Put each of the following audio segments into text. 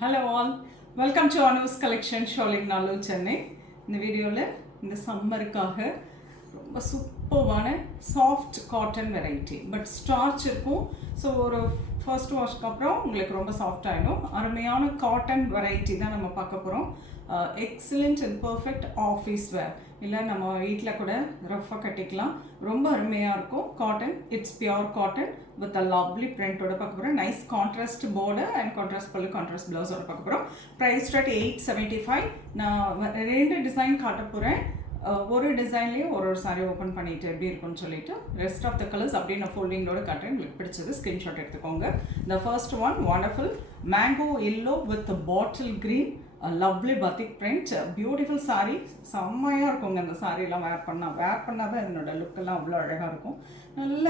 Hello all, welcome to Anu's collection Sholing Nalu Chennai. இந்த வீடியோவில் இந்த சம்மருக்காக ரொம்ப சூப்பர்வான soft cotton variety but starch இருக்கும். ஸோ ஒரு ஃபர்ஸ்ட் வாஷ்க்கு அப்புறம் உங்களுக்கு ரொம்ப சாஃப்ட் ஆகிடும். அருமையான காட்டன் வெரைட்டி தான் நம்ம பார்க்க போகிறோம். Excellent and perfect office wear, இல்லை நம்ம வீட்டில் கூட ரஃபாக கட்டிக்கலாம். ரொம்ப அருமையாக இருக்கும். Cotton, it's pure cotton with a lovely பிரிண்டோட பார்க்க போகிறோம். Nice contrast border and contrast pallu, contrast ப்ளவுஸோட பார்க்க போகிறோம். Price start 875. நான் ரெண்டு டிசைன் காட்ட போகிறேன். ஒரு டிசைன்லேயும் ஒரு சாரீ ஓப்பன் பண்ணிட்டு எப்படி இருக்குன்னு சொல்லிட்டு ரெஸ்ட் ஆஃப் த கலர்ஸ் அப்படியே நான் ஃபோல்டிங்கோட காட்டுறேன். உங்களுக்கு பிடிச்சது ஸ்க்ரீன்ஷாட் எடுத்துக்கோங்க. The first one wonderful mango yellow with bottle green, lovely பத்திக் print, beautiful sari. செம்மையாக இருக்குங்க இந்த சாரீலாம் வேர் பண்ணால் தான் என்னோடய லுக்கெல்லாம் அவ்வளோ அழகாக இருக்கும். நல்ல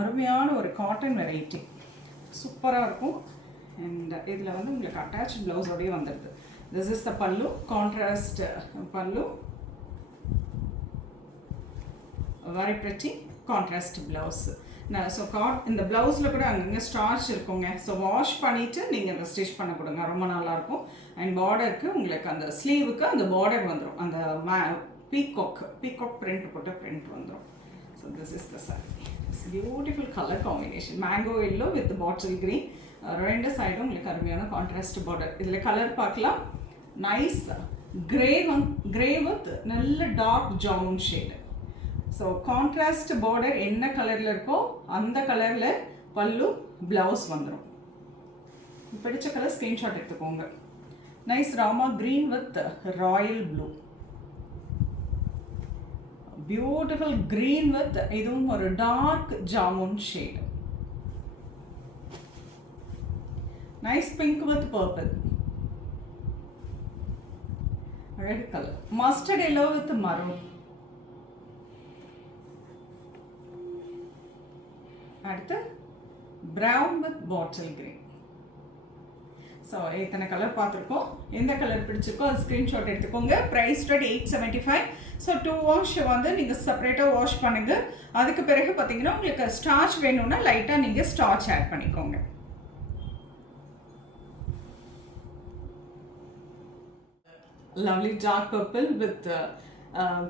அருமையான ஒரு காட்டன் வெரைட்டி, சூப்பராக இருக்கும். அண்ட் இதில் வந்து உங்களுக்கு அட்டாச் ப்ளவுஸோடய வந்துடுது. திஸ் இஸ் த பல்லு, கான்ட்ராஸ்ட் பல்லு, very pretty contrast blouse. So இந்த ப்ளவுஸில் கூட அங்கங்கே ஸ்டார்ச் இருக்குங்க. ஸோ வாஷ் பண்ணிவிட்டு நீங்கள் அதை ஸ்டிச் பண்ண கொடுங்க, ரொம்ப நல்லாயிருக்கும். அண்ட் பார்டருக்கு உங்களுக்கு அந்த ஸ்லீவுக்கு அந்த பார்டர் வந்துடும், அந்த பீகாக் பிரிண்ட் போட்ட பிரிண்ட் வந்துடும். So this is the sari. It's beautiful colour combination, mango yellow with bottle green. ரெண்டு சைடும் உங்களுக்கு அருமையான கான்ட்ராஸ்ட் பார்டர். இதில் கலர் பார்க்கலாம். நைஸ் கிரே வித் நல்ல டார்க் ஜவுன் ஷேடு. ஸோ கான்ட்ராஸ்ட் பார்டர் என்ன கலரில் இருக்கோ அந்த கலரில் பல்லு, ப்ளவுஸ் வந்துடும். பிடிச்ச கலர் ஸ்க்ரீன்ஷாட் எடுத்துக்கோங்க. Nice Rama green with royal blue, beautiful green with இதுவும் ஒரு dark jamun shade. Nice pink with purple, அழகு colour. Mustard yellow with maroon. அடுத்து brown with bottle green. So இத்தனை கலர் பார்த்துருக்கோம். எந்த கலர் பிடிச்சிருக்கோ அது ஸ்க்ரீன்ஷாட் எடுத்துக்கோங்க. Price rate 875. ஸோ 2 வாஷ் வந்து நீங்கள் செப்பரேட்டாக வாஷ் பண்ணுங்கள். அதுக்கு பிறகு பார்த்தீங்கன்னா உங்களுக்கு ஸ்டார்ச் வேணும்னா லைட்டாக நீங்கள் ஸ்டார்ச் ஆட் பண்ணிக்கோங்க. Lovely dark purple with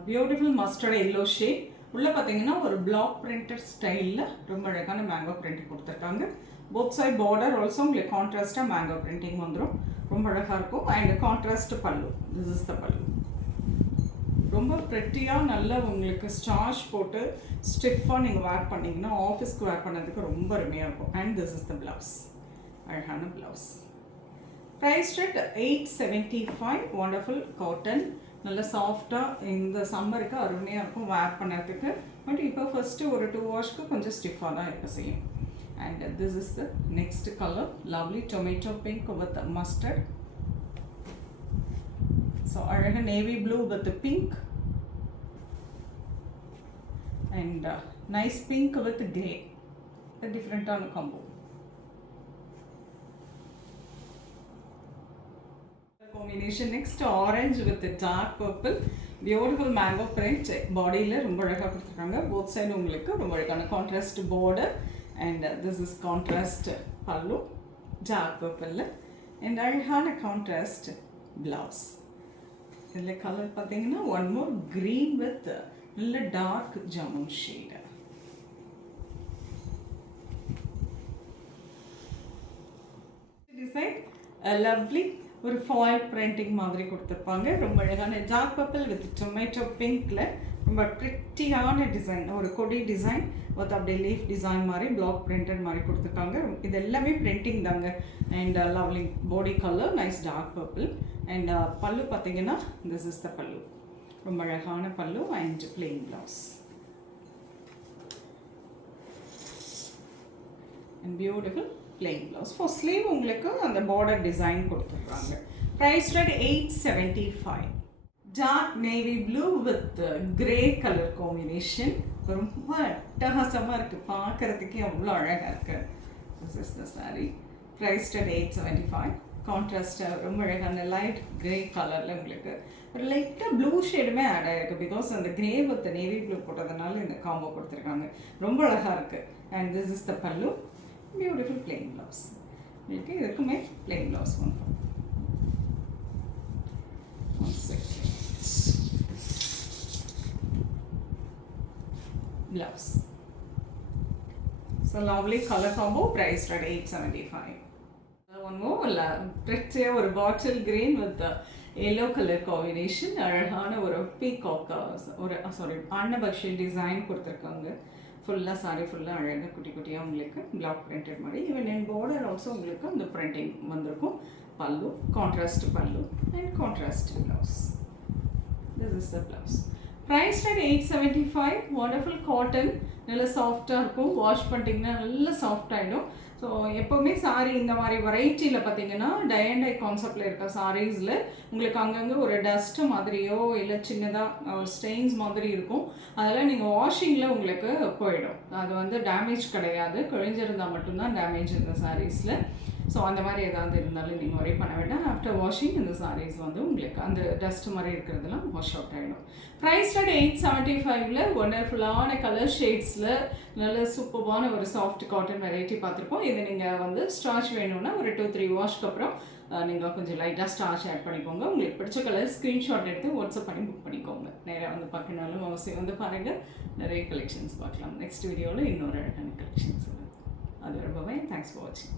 beautiful mustard yellow shade. உள்ளே பார்த்தீங்கன்னா ஒரு பிளாக் பிரிண்டட் ஸ்டைலில் ரொம்ப அழகான மேங்கோ பிரிண்டிங் கொடுத்துருக்காங்க. போத் சைட் பார்டர் ஆல்சோ உங்களுக்கு கான்ட்ராஸ்டாக மேங்கோ பிரிண்டிங் வந்துடும், ரொம்ப அழகாக இருக்கும். And contrast pallu, this is the pallu. ரொம்ப ப்ரெட்டியாக நல்லா உங்களுக்கு ஸ்டார்ச் போட்டு ஸ்டிஃபாக நீங்கள் வேர் பண்ணிங்கன்னா ஆஃபீஸ்க்கு வேர் பண்ணதுக்கு ரொம்ப அருமையாக இருக்கும். And this is the blouse, அழகான blouse. Price rate 875. Wonderful cotton, நல்ல சாஃப்டாக இந்த சம்மருக்கு அருமையாக இருக்கும் வேர் பண்ணுறதுக்கு. பட் இப்போ ஃபஸ்ட்டு ஒரு 2 வாஷ்க்கு கொஞ்சம் ஸ்டிஃபாக தான் இருக்க செய்யும். And this is the next colour, lovely tomato pink with mustard. So அழகாக navy blue with pink and nice pink with grey, டிஃப்ரெண்ட்டான combo. Combination next orange with dark purple, beautiful mango print. பாடியில் ரொம்ப அழகாக கொடுத்துருக்காங்க. Both side உங்களுக்கு ரொம்ப அழகான contrast border. And this is contrast பல்லு, டார்க் பர்பிளில். அண்ட் அழகான கான்ட்ராஸ்ட் ப்ளவுஸ். இதில் கலர் பார்த்தீங்கன்னா ஒன் மோர் க்ரீன் வித் நல்ல dark jamun shade. Design lovely ஒரு ஃபாயில் பிரிண்டிங் மாதிரி கொடுத்துருப்பாங்க. ரொம்ப அழகான டார்க் பர்பிள் வித் டொமேட்டோ பிங்க்கில் ரொம்ப ப்ரிட்டியான டிசைன், ஒரு கொடி டிசைன் வித் அப்படியே லீஃப் டிசைன் மாதிரி பிளாக் பிரிண்டட் மாதிரி கொடுத்துருக்காங்க. இது எல்லாமே பிரிண்டிங் தாங்க. And lovely body colour, nice dark purple. And pallu பார்த்தீங்கன்னா திஸ் இஸ் த பல்லு, ரொம்ப அழகான pallu and plain blouse. And beautiful plain blouse. For sleeve உங்களுக்கு அந்த border design கொடுத்துருக்காங்க. Price rate 875. Dark navy blue with grey color combination. ரொம்ப அட்டகாசமாக இருக்குது, பார்க்குறதுக்கே அவ்வளோ அழகாக இருக்குது. This is the saree. Price rate 875. கான்ட்ராஸ்டாக ரொம்ப அழகான லைட் கிரே கலரில் உங்களுக்கு ஒரு லைட்டாக ப்ளூ ஷேடுமே ஆட் ஆகிருக்கு. பிகாஸ் அந்த கிரே வித் நேவி ப்ளூ போட்டதுனால இந்த காம்போ கொடுத்துருக்காங்க, ரொம்ப அழகாக இருக்குது. அண்ட் திஸ் இஸ் த பல்லு, பியூட்டிஃபுல் பிளெயின் ப்ளவுஸ். உங்களுக்கு இதுக்குமே பிளெயின் ப்ளவுஸ் வந்துடும். So lovely color combo, priced at 875. One more pretty ஒரு bottle green with yellow colour combination. அழகான ஒரு பீகாக் ஒரு சாரி அன்னபக்ஷி டிசைன் கொடுத்துருக்காங்க. ஃபுல்லாக சாரி ஃபுல்லாக அழகாக குட்டி குட்டியாக உங்களுக்கு பிளாக் பிரிண்டட் மாதிரி. ஈவன் என் பார்டர் ஆல்சோ உங்களுக்கு அந்த பிரிண்டிங் வந்திருக்கும். Pallu contrast pallu and contrast blouse. This is the blouse. Price at 875. wonderful cotton, நல்லா சாஃப்டாக இருக்கும். வாஷ் பண்ணிட்டீங்கன்னா நல்லா சாஃப்ட் ஆகிடும். ஸோ எப்போவுமே சாரீ இந்த மாதிரி வெரைட்டியில் பார்த்தீங்கன்னா டை அண்ட் டை கான்செப்டில் இருக்க சாரீஸில் உங்களுக்கு அங்கங்கே ஒரு டஸ்ட்டு மாதிரியோ இல்லை சின்னதாக ஸ்டெயின்ஸ் மாதிரி இருக்கும். அதெல்லாம் நீங்கள் வாஷிங்கில் உங்களுக்கு போயிடும். அது வந்து டேமேஜ் கிடையாது, கிழிஞ்சிருந்தால் மட்டும்தான் டேமேஜ் இந்த சாரீஸில். ஸோ அந்த மாதிரி ஏதாவது இருந்தாலும் நீங்கள் ஒரே பண்ண வேண்டாம். ஆஃப்டர் வாஷிங் இந்த சாரீஸ் வந்து உங்களுக்கு அந்த டஸ்ட் மாதிரி இருக்கிறதுலாம் வாஷ் அவுட் ஆகிடும். ப்ரைஸ் at 875ல ஒண்டர்ஃபுல்லான கலர் ஷேட்ஸில் நல்ல சூப்பர்வான ஒரு சாஃப்ட் காட்டன் வெரைட்டி பார்த்துருக்கோம். இது நீங்கள் வந்து ஸ்டார்ச் வேணும்னா ஒரு 2-3 வாஷ்க்கு அப்புறம் நீங்கள் கொஞ்சம் லைட்டாக ஸ்டார்ச் ஆட் பண்ணிக்கோங்க. உங்களுக்கு பிடிச்ச கலர் ஸ்க்ரீன்ஷாட் எடுத்து வாட்ஸ்அப் பண்ணி புக் பண்ணிக்கோங்க. நேராக வந்து பார்க்கணுனாலும் அவசியம் வந்து பாருங்கள். நிறைய கலெக்ஷன்ஸ் பார்க்கலாம். நெக்ஸ்ட் வீடியோவில் இன்னொரு அழகான கலெக்ஷன்ஸ். அது ரொம்ப தேங்க்ஸ் ஃபார் வாட்சிங்.